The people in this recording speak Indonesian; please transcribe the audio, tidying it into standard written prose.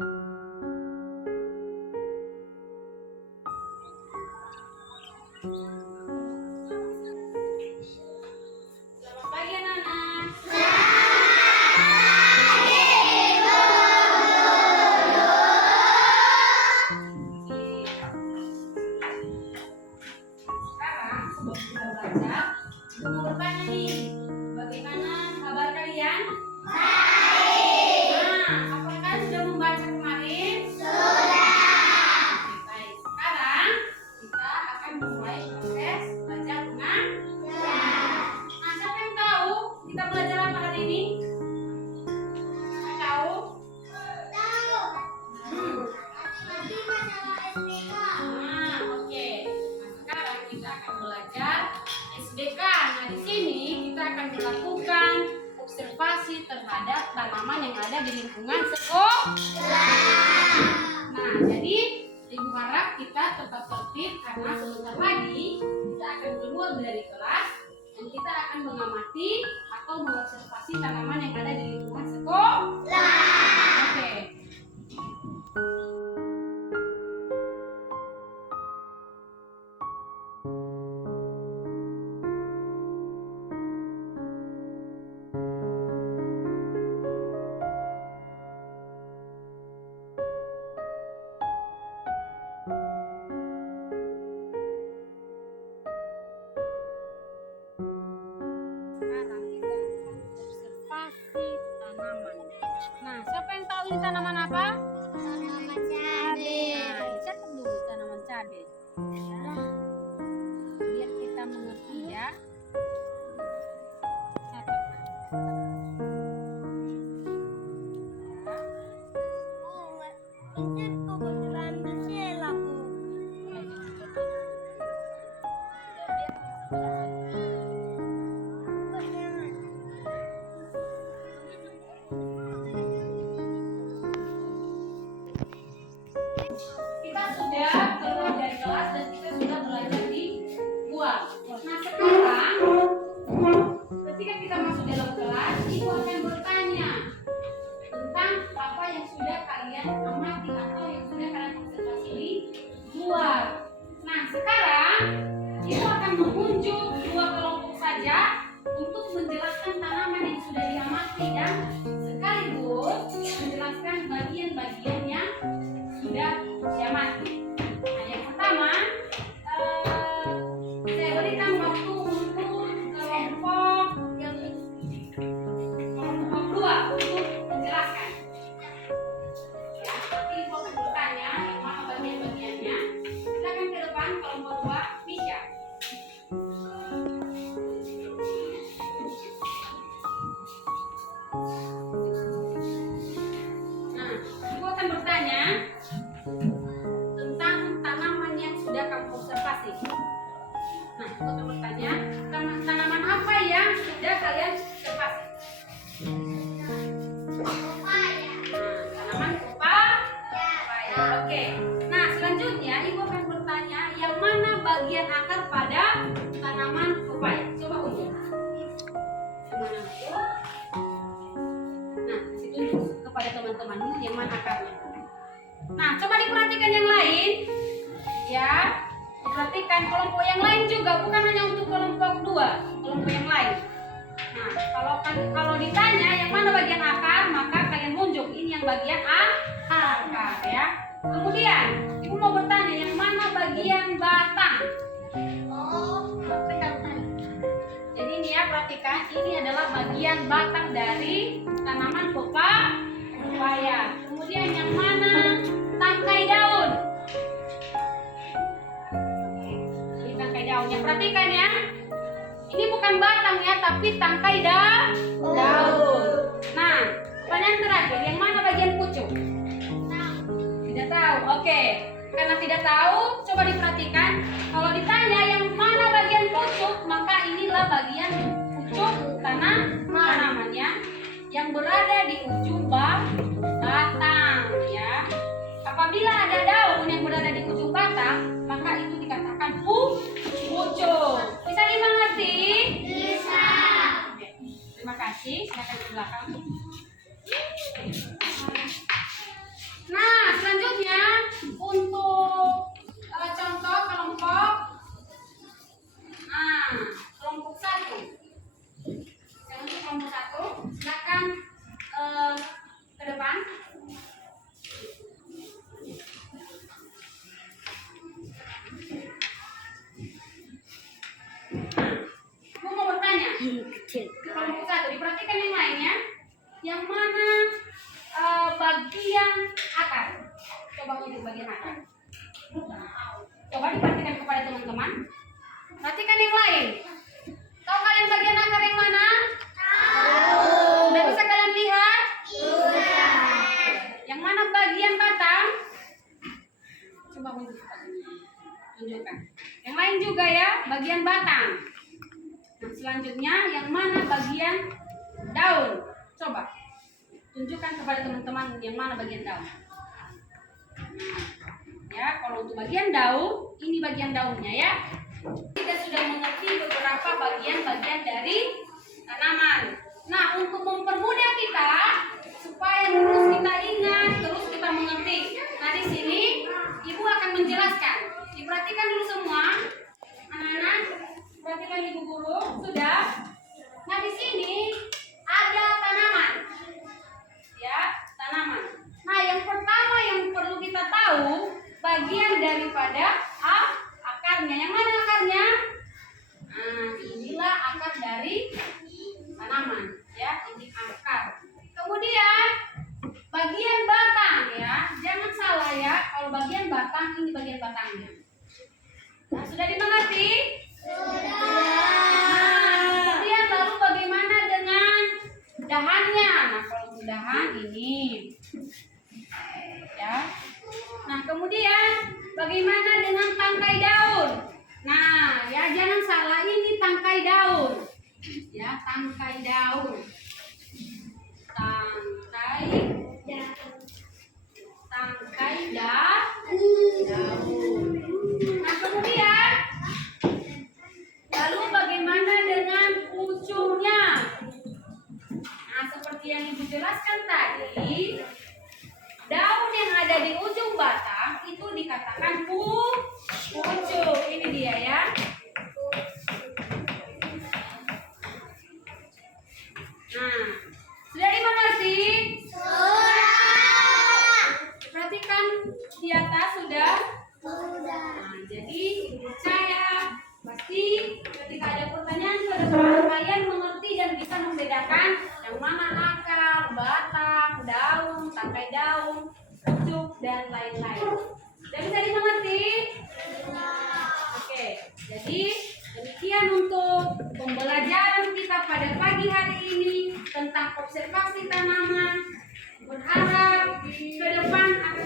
Selamat pagi anak-anak. Sekarang sebelum kita belajar, kita mau bertanya nih, bagaimana kabar kalian? Nah, apakah sudah membaca kemarin? Baik, sekarang kita akan mulai proses belajar dengan. Nah, siapa yang tahu kita belajar apa hari ini? Siapa tahu? Nah, oke. Nah, sekarang kita akan belajar SBK. Nah, di sini kita akan melakukan observasi terhadap tanaman yang ada di lingkungan sekolah. Nah, jadi Ibu harap kita tetap tertib karena sebentar lagi kita akan keluar dari kelas dan kita akan mengamati atau mengobservasi tanaman yang ada di lingkungan sekolah. Oke. Sekarang kita akan observasi tanaman. Nah, siapa yang tahu ini tanaman apa? Tanaman cabai. Nah, dicatat dulu tanaman cabai. Ya. Biar kita mengerti ya. Catat. Pintar kau berjalan di sela bu. Kita sudah keluar dari kelas dan kita sudah belajar di luar. Nah, sekarang ketika kita masuk dalam kelas, ibu akan bertanya tentang apa yang sudah kalian amati atau yang sudah kalian observasi di luar. Nah, sekarang ibu akan menunjuk dua kelompok saja untuk menjelaskan tanaman yang sudah diamati dan sekaligus menjelaskan bagian-bagian yang sudah diamati. Nah, yang pertama, saya berikan waktu untuk kelompok dua untuk menjelaskan. Ya, nanti ibu akan bertanya yang mana bagian-bagiannya. Silakan ke depan kelompok dua, Misha. Nah, ibu akan bertanya tentang tanaman yang sudah kamu observasi. Nah, ibu akan bertanya tanaman apa yang sudah kalian observasi. Pepaya. Tanaman pepaya. Oke. Nah, selanjutnya ibu akan bertanya yang mana bagian akar pada tanaman pepaya. Coba unjuk. Yang mana itu? Nah, kasih tunjuk kepada teman-temanmu yang mana akarnya. Nah, coba diperhatikan yang lain. Ya, diperhatikan kelompok yang lain juga, bukan hanya untuk kelompok dua, kelompok yang lain. Nah, kalau ditanya yang mana bagian akar, maka kalian munjuk ini yang bagian akar ya. Kemudian, ibu mau bertanya yang mana bagian batang. Jadi ini ya, perhatikan ini adalah bagian batang dari tanaman pepaya. Kemudian yang mana tangkai daun. Ini tangkai daunnya, perhatikan ya. Ini bukan batang ya, tapi tangkai daun. Nah, pertanyaan terakhir, yang mana bagian pucuk? Tidak tahu. Oke. Karena tidak tahu, coba diperhatikan. Kalau ditanya yang mana bagian pucuk, maka inilah bagian pucuk tanamannya yang berada di ujung batang ya. Apabila ada daun yang berada di ujung batang, maka itu dikatakan pucuk. Bisa dimengerti? Bisa. Oke. Terima kasih. Silakan ke belakang. Nah, selanjutnya untuk contoh kelompok. Nah, kelompok 1. Yang untuk kelompok 1, silakan ke depan. Aku mau bertanya. Kelompok 1, diperhatikan yang lainnya. Yang mana bagian akar? Coba untuk bagian akar. Coba diperhatikan kepada teman-teman. Perhatikan yang lain. Tahu kalian bagian akar yang mana? Sudah bisa kalian lihat? Yang mana bagian batang? Coba tunjukkan. Yang lain juga ya, bagian batang. Nah, selanjutnya yang mana bagian daun? Coba tunjukkan kepada teman-teman yang mana bagian daun. Ya, kalau untuk bagian daun, ini bagian daunnya ya. Kita sudah mengerti beberapa bagian-bagian dari tanaman. Nah, untuk mempermudah kita supaya terus kita ingat, terus kita mengerti. Nah, di sini Ibu akan menjelaskan. Diperhatikan dulu semua. Anak-anak, perhatikan Ibu guru. Sudah. Nah, di sini ada tanaman. Ya, tanaman. Nah, yang pertama yang perlu kita tahu bagian daripada akarnya. Yang mana akarnya? Nah, inilah akar dari tanaman. Ya, ini akar. Kemudian bagian batang ya, jangan salah ya. Kalau bagian batang ini bagian batangnya. Nah, sudah dimengerti? Sudah. Nah, kemudian lalu bagaimana dengan dahannya? Nah, kalau untuk dahan ini, ya. Nah, kemudian bagaimana dengan tangkai daun? Nah, ya jangan salah ini tangkai daun. Ya, tangkai daun. Tangkai daun. Nah, kemudian lalu bagaimana dengan ujungnya? Nah, seperti yang Ibu jelaskan tadi, daun yang ada di ujung batang itu dikatakan pucuk. Ini dia ya. Nah, sudah dimengerti? Sudah. Perhatikan di atas sudah. Nah, jadi percaya pasti ketika ada pertanyaan ke depan kalian mengerti dan bisa membedakan yang mana akar, batang, daun, tangkai daun, pucuk dan lain-lain. Sudah bisa dimengerti? Oke, jadi demikian untuk pembelajaran kita pada pagi hari ini tentang observasi tanaman. Berharap ke depan akan